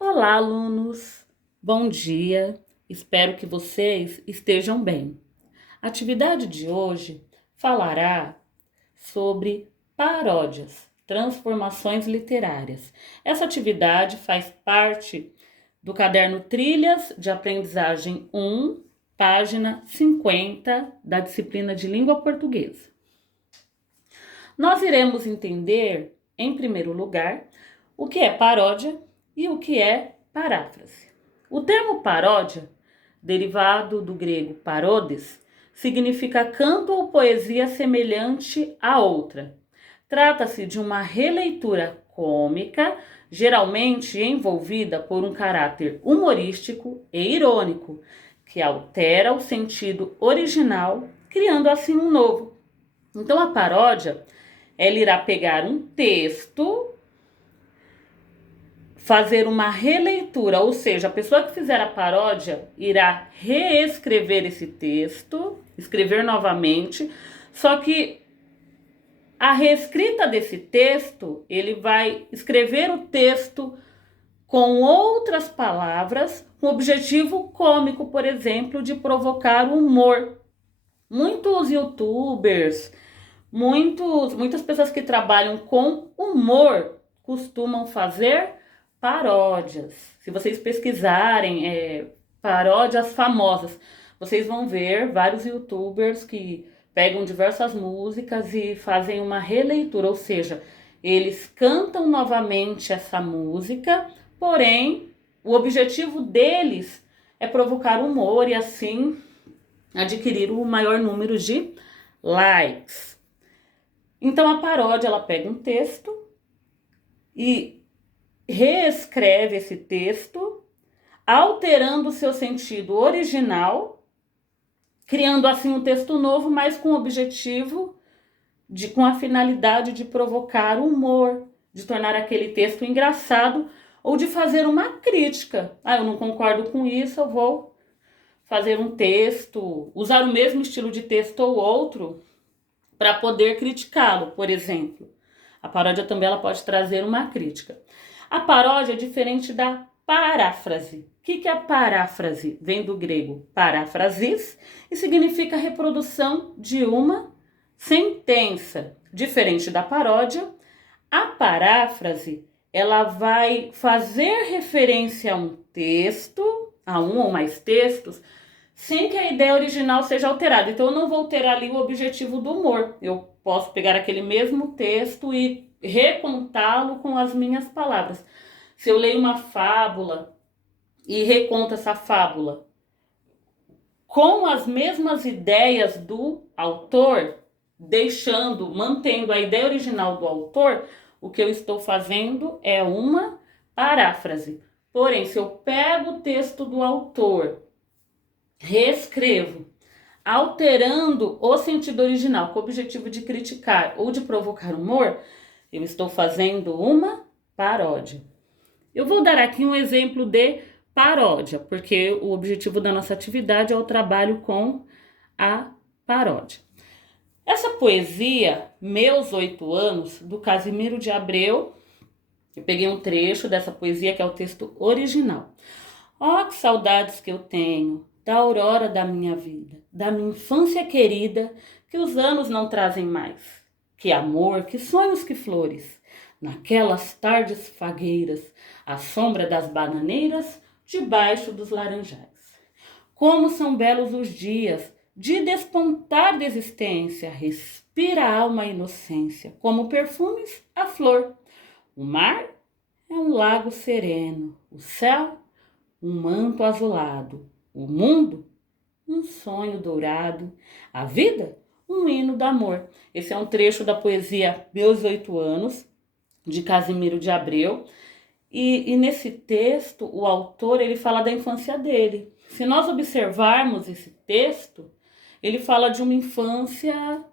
Olá, alunos! Bom dia! Espero que vocês estejam bem. A atividade de hoje falará sobre paródias, transformações literárias. Essa atividade faz parte do caderno Trilhas de Aprendizagem 1, página 50 da disciplina de Língua Portuguesa. Nós iremos entender, em primeiro lugar, o que é paródia e o que é paráfrase. O termo paródia, derivado do grego parodes, significa canto ou poesia semelhante a outra. Trata-se de uma releitura cômica, geralmente envolvida por um caráter humorístico e irônico, que altera o sentido original, criando assim um novo. Então a paródia, ela irá pegar um texto, fazer uma releitura, ou seja, a pessoa que fizer a paródia irá reescrever esse texto, escrever novamente, só que a reescrita desse texto, ele vai escrever o texto com outras palavras, com objetivo cômico, por exemplo, de provocar humor. Muitos youtubers, muitas pessoas que trabalham com humor costumam fazer paródias. Se vocês pesquisarem paródias famosas, vocês vão ver vários youtubers que pegam diversas músicas e fazem uma releitura, ou seja, eles cantam novamente essa música, porém o objetivo deles é provocar humor e assim adquirir o maior número de likes. Então a paródia, ela pega um texto e reescreve esse texto, alterando o seu sentido original, criando assim um texto novo, mas com o objetivo com a finalidade de provocar humor, de tornar aquele texto engraçado ou de fazer uma crítica. Eu não concordo com isso, eu vou fazer um texto, usar o mesmo estilo de texto ou outro para poder criticá-lo, por exemplo. A paródia também ela pode trazer uma crítica. A paródia é diferente da paráfrase. O que é a paráfrase? Vem do grego paráfrasis e significa reprodução de uma sentença. Diferente da paródia, a paráfrase ela vai fazer referência a um texto, a um ou mais textos, sem que a ideia original seja alterada. Então eu não vou ter ali o objetivo do humor. Eu posso pegar aquele mesmo texto e recontá-lo com as minhas palavras. Se eu leio uma fábula e reconto essa fábula com as mesmas ideias do autor, mantendo a ideia original do autor, o que eu estou fazendo é uma paráfrase. Porém, se eu pego o texto do autor, reescrevo, alterando o sentido original com o objetivo de criticar ou de provocar humor, eu estou fazendo uma paródia. Eu vou dar aqui um exemplo de paródia, porque o objetivo da nossa atividade é o trabalho com a paródia. Essa poesia, Meus 8 Anos, do Casimiro de Abreu, eu peguei um trecho dessa poesia que é o texto original. Que saudades que eu tenho da aurora da minha vida, da minha infância querida, que os anos não trazem mais. Que amor, que sonhos, que flores, naquelas tardes fagueiras, à sombra das bananeiras, debaixo dos laranjais. Como são belos os dias de despontar da existência, respira a alma a inocência, como perfumes a flor. O mar é um lago sereno, o céu um manto azulado, o mundo um sonho dourado, a vida um hino do amor. Esse é um trecho da poesia Meus 8 Anos, de Casimiro de Abreu. E nesse texto, o autor ele fala da infância dele. Se nós observarmos esse texto, ele fala de uma infância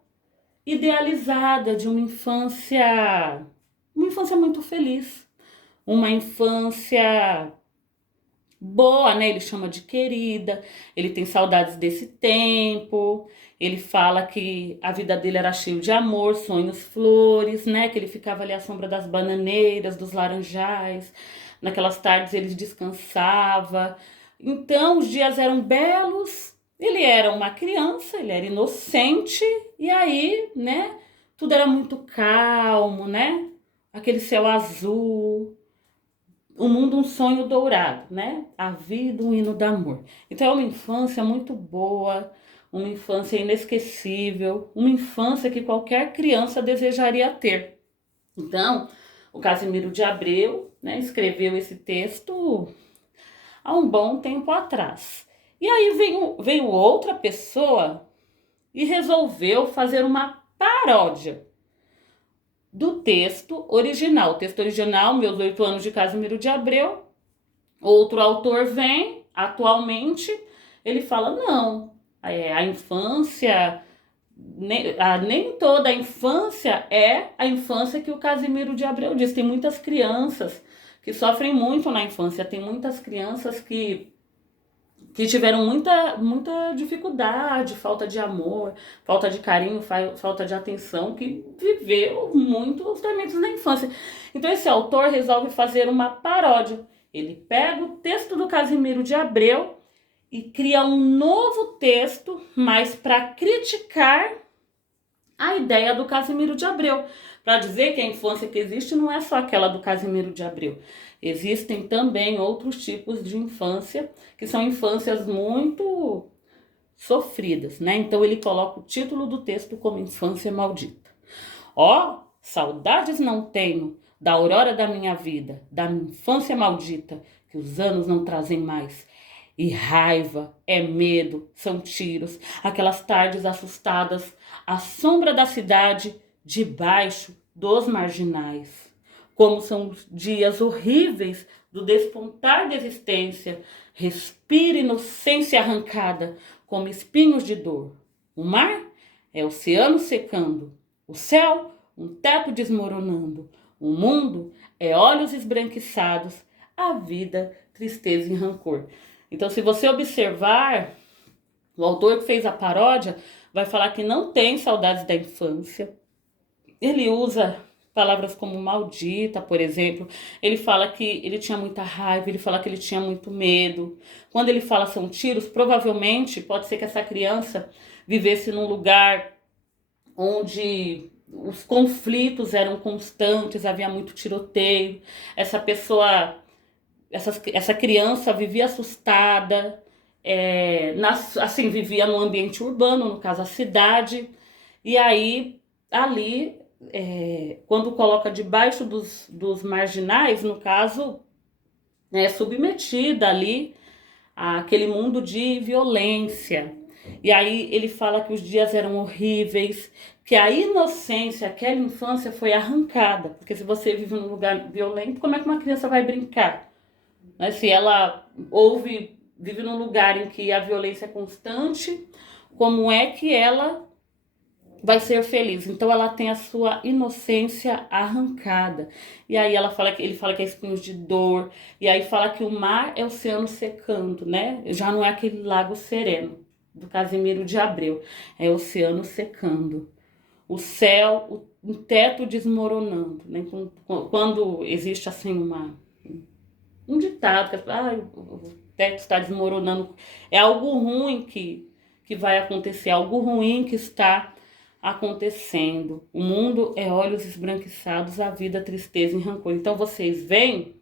idealizada, de uma infância muito feliz, uma infância boa, né? Ele chama de querida, ele tem saudades desse tempo, ele fala que a vida dele era cheia de amor, sonhos, flores, né? Que ele ficava ali à sombra das bananeiras, dos laranjais, naquelas tardes ele descansava. Então os dias eram belos, ele era uma criança, ele era inocente, e aí, né, tudo era muito calmo, né? Aquele céu azul, o mundo um sonho dourado, né? A vida um hino de amor. Então é uma infância muito boa, uma infância inesquecível, uma infância que qualquer criança desejaria ter. Então, o Casimiro de Abreu, né, escreveu esse texto há um bom tempo atrás. E aí veio outra pessoa e resolveu fazer uma paródia do texto original. O texto original, Meus 8 anos de Casimiro de Abreu. Outro autor vem, atualmente, ele fala, não, a infância, nem toda a infância é a infância que o Casimiro de Abreu diz. Tem muitas crianças que sofrem muito na infância, tem muitas crianças que tiveram muita dificuldade, falta de amor, falta de carinho, falta de atenção, que viveu muito os tormentos na infância. Então esse autor resolve fazer uma paródia. Ele pega o texto do Casimiro de Abreu e cria um novo texto, mas para criticar a ideia do Casimiro de Abreu, para dizer que a infância que existe não é só aquela do Casimiro de Abreu. Existem também outros tipos de infância, que são infâncias muito sofridas, né? Então ele coloca o título do texto como Infância Maldita. Ó, saudades não tenho da aurora da minha vida, da minha infância maldita, que os anos não trazem mais. E raiva, é medo, são tiros, aquelas tardes assustadas, à sombra da cidade, debaixo dos marginais. Como são dias horríveis do despontar da existência, respira inocência arrancada, como espinhos de dor. O mar é oceano secando, o céu um teto desmoronando, o mundo é olhos esbranquiçados, a vida tristeza e rancor. Então, se você observar, o autor que fez a paródia vai falar que não tem saudades da infância. Ele usa palavras como maldita, por exemplo. Ele fala que ele tinha muita raiva, ele fala que ele tinha muito medo. Quando ele fala são tiros, provavelmente pode ser que essa criança vivesse num lugar onde os conflitos eram constantes, havia muito tiroteio. Essa criança vivia assustada, assim, vivia no ambiente urbano, no caso a cidade, e aí ali, quando coloca debaixo dos marginais, no caso, é submetida ali àquele mundo de violência. E aí ele fala que os dias eram horríveis, que a inocência, aquela infância foi arrancada, porque se você vive num lugar violento, como é que uma criança vai brincar? Né? Se ela vive num lugar em que a violência é constante, como é que ela vai ser feliz? Então ela tem a sua inocência arrancada. E aí ele fala que é espinhos de dor, e aí fala que o mar é o oceano secando, né? Já não é aquele lago sereno do Casimiro de Abreu, é o oceano secando. O céu, o teto desmoronando, né? Quando existe assim um ditado, que o teto está desmoronando, é algo ruim que vai acontecer, algo ruim que está acontecendo. O mundo é olhos esbranquiçados, a vida tristeza e rancor. Então vocês veem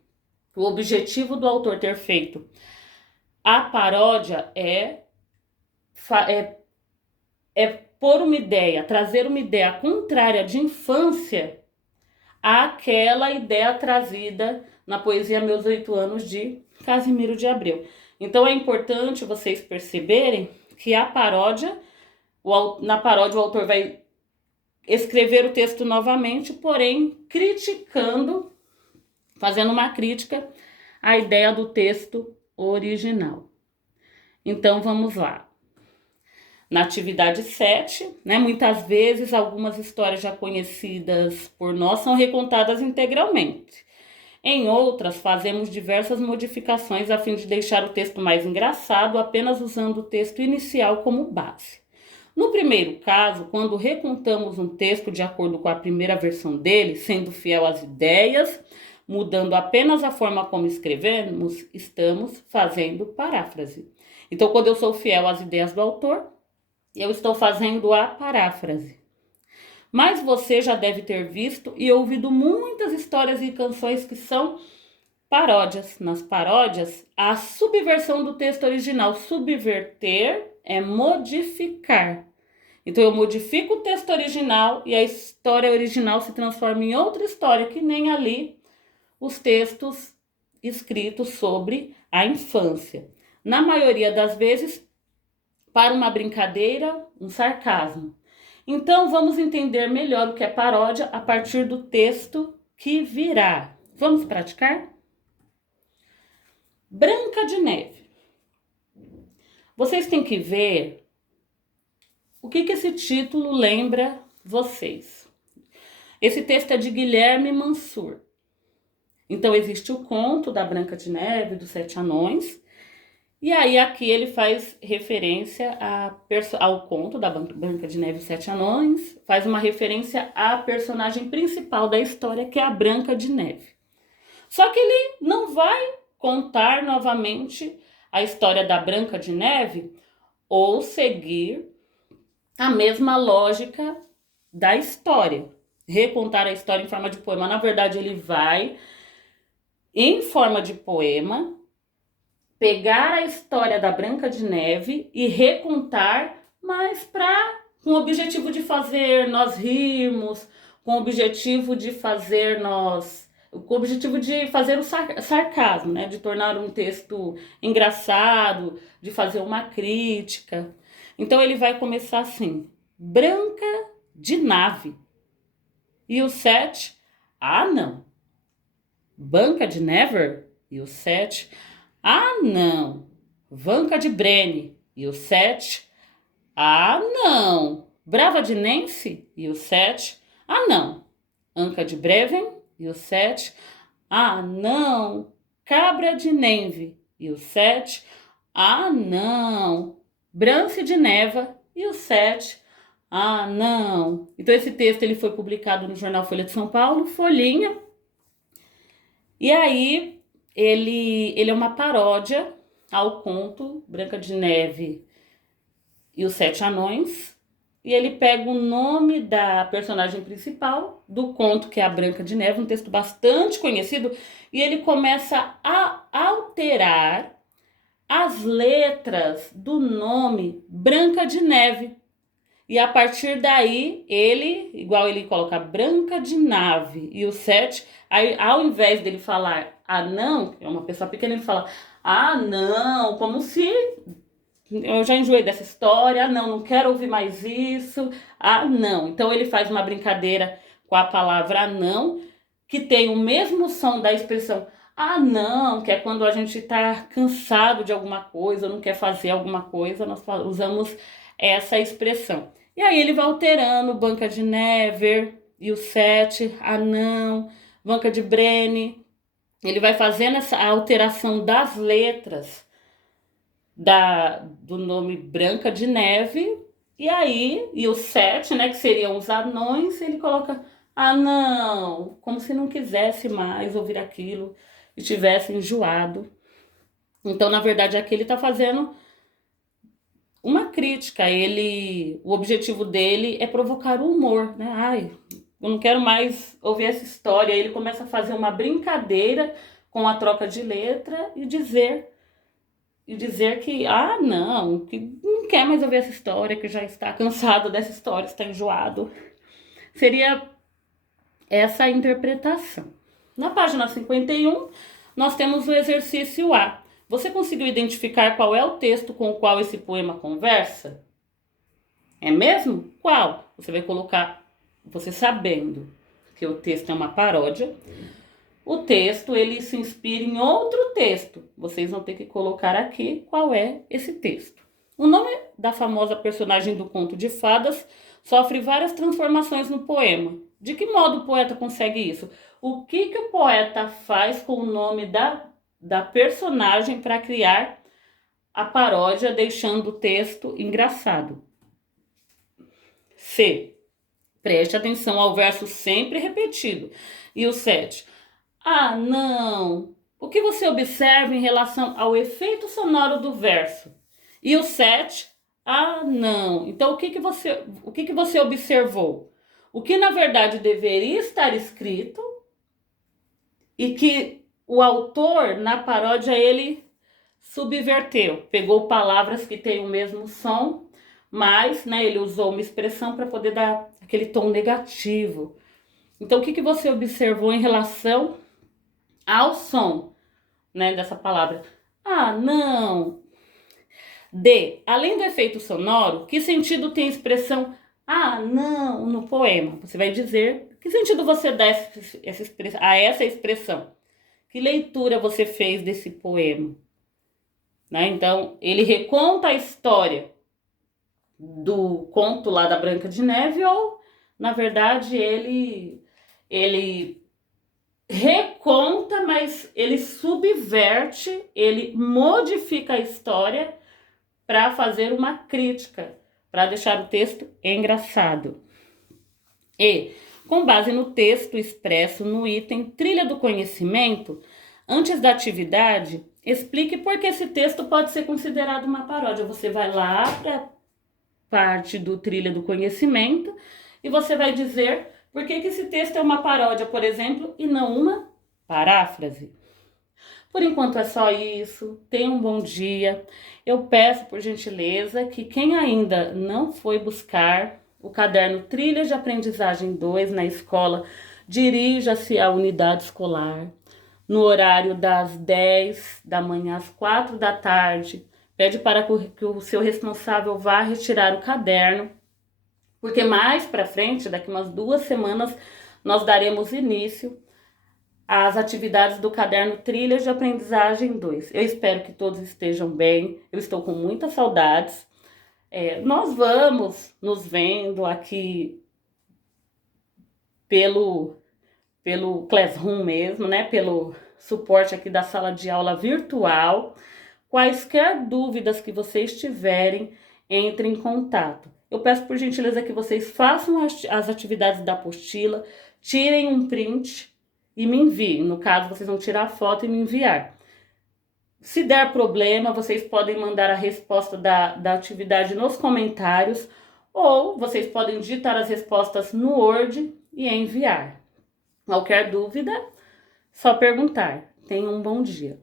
o objetivo do autor ter feito a paródia é pôr uma ideia, trazer uma ideia contrária de infância àquela ideia trazida na poesia Meus 8 anos de Casimiro de Abreu. Então é importante vocês perceberem que a paródia, na paródia o autor vai escrever o texto novamente, porém criticando, fazendo uma crítica à ideia do texto original. Então vamos lá. Na atividade 7, né, muitas vezes algumas histórias já conhecidas por nós são recontadas integralmente. Em outras, fazemos diversas modificações a fim de deixar o texto mais engraçado, apenas usando o texto inicial como base. No primeiro caso, quando recontamos um texto de acordo com a primeira versão dele, sendo fiel às ideias, mudando apenas a forma como escrevemos, estamos fazendo paráfrase. Então, quando eu sou fiel às ideias do autor, eu estou fazendo a paráfrase. Mas você já deve ter visto e ouvido muitas histórias e canções que são paródias. Nas paródias, a subversão do texto original. Subverter é modificar. Então eu modifico o texto original e a história original se transforma em outra história, que nem ali os textos escritos sobre a infância. Na maioria das vezes, para uma brincadeira, um sarcasmo. Então vamos entender melhor o que é paródia a partir do texto que virá. Vamos praticar? Branca de Neve. Vocês têm que ver o que esse título lembra vocês. Esse texto é de Guilherme Mansur. Então existe o conto da Branca de Neve, dos Sete Anões. E aí aqui ele faz referência ao conto da Branca de Neve e os Sete Anões. Faz uma referência à personagem principal da história, que é a Branca de Neve. Só que ele não vai contar novamente a história da Branca de Neve ou seguir a mesma lógica da história, recontar a história em forma de poema. Na verdade, ele vai, em forma de poema, pegar a história da Branca de Neve e recontar, mas com o objetivo de fazer nós rirmos, com o objetivo de fazer o sarcasmo, né? De tornar um texto engraçado, de fazer uma crítica. Então ele vai começar assim: Branca de Nave. E o sete, não. Banca de Never. E o sete, não. Vanca de Brene. E o sete, não. Brava de Nancy. E o sete, não. Anca de Breven. E o sete, não. Cabra de Nenve. E o sete, não. Brance de Neva. E o sete, não. Então esse texto ele foi publicado no jornal Folha de São Paulo, Folhinha. E aí ele é uma paródia ao conto Branca de Neve e os Sete Anões. E ele pega o nome da personagem principal do conto, que é a Branca de Neve, um texto bastante conhecido, e ele começa a alterar as letras do nome Branca de Neve. E a partir daí, ele coloca Branca de Nave e o sete, aí ao invés dele falar não, que é uma pessoa pequena, ele fala não, como se eu já enjoei dessa história, não quero ouvir mais isso, não. Então ele faz uma brincadeira com a palavra não, que tem o mesmo som da expressão não, que é quando a gente está cansado de alguma coisa, não quer fazer alguma coisa, nós usamos essa expressão. E aí ele vai alterando Banca de Never e o sete, não, Banca de Brene. Ele vai fazendo essa alteração das letras do nome Branca de Neve. E aí, e o sete, né, que seriam os anões, ele coloca não, como se não quisesse mais ouvir aquilo e tivesse enjoado. Então, na verdade, aqui ele está fazendo uma crítica. O objetivo dele é provocar o humor, né? Eu não quero mais ouvir essa história. Aí ele começa a fazer uma brincadeira com a troca de letra e dizer que não quer mais ouvir essa história, que já está cansado dessa história, está enjoado. Seria essa a interpretação. Na página 51, nós temos o exercício A. Você conseguiu identificar qual é o texto com o qual esse poema conversa? É mesmo? Qual? Você vai colocar, você sabendo que o texto é uma paródia, o texto ele se inspira em outro texto. Vocês vão ter que colocar aqui qual é esse texto. O nome da famosa personagem do conto de fadas sofre várias transformações no poema. De que modo o poeta consegue isso? O que o poeta faz com o nome da personagem para criar a paródia, deixando o texto engraçado? C. Preste atenção ao verso sempre repetido. E o 7. Ah, não. O que você observa em relação ao efeito sonoro do verso? E o 7? Ah, não. Então o que que você observou? O que na verdade deveria estar escrito e que o autor na paródia ele subverteu, pegou palavras que têm o mesmo som, mas, né, ele usou uma expressão para poder dar aquele tom negativo. Então, o que que você observou em relação ao som, né, dessa palavra? Ah, não. D. Além do efeito sonoro, que sentido tem a expressão ah, não no poema? Você vai dizer que sentido você dá a essa expressão. Que leitura você fez desse poema? Né? Então, ele reconta a história do conto lá da Branca de Neve ou, na verdade, ele reconta, mas ele subverte, ele modifica a história para fazer uma crítica, para deixar o texto engraçado. E, com base no texto expresso no item Trilha do Conhecimento, antes da atividade, explique por que esse texto pode ser considerado uma paródia. Você vai lá para a parte do Trilha do Conhecimento e você vai dizer por que esse texto é uma paródia, por exemplo, e não uma paráfrase. Por enquanto é só isso. Tenha um bom dia. Eu peço, por gentileza, que quem ainda não foi buscar o caderno Trilhas de Aprendizagem 2 na escola, dirija-se à unidade escolar no horário das 10 da manhã às 4 da tarde. Pede para que o seu responsável vá retirar o caderno, porque mais para frente, daqui umas 2 semanas, nós daremos início às atividades do caderno Trilhas de Aprendizagem 2. Eu espero que todos estejam bem, eu estou com muitas saudades. Nós vamos nos vendo aqui pelo Classroom mesmo, né? Pelo suporte aqui da sala de aula virtual. Quaisquer dúvidas que vocês tiverem, entrem em contato. Eu peço por gentileza que vocês façam as atividades da apostila, tirem um print e me enviem. No caso, vocês vão tirar a foto e me enviar. Se der problema, vocês podem mandar a resposta da atividade nos comentários ou vocês podem digitar as respostas no Word e enviar. Qualquer dúvida, só perguntar. Tenham um bom dia.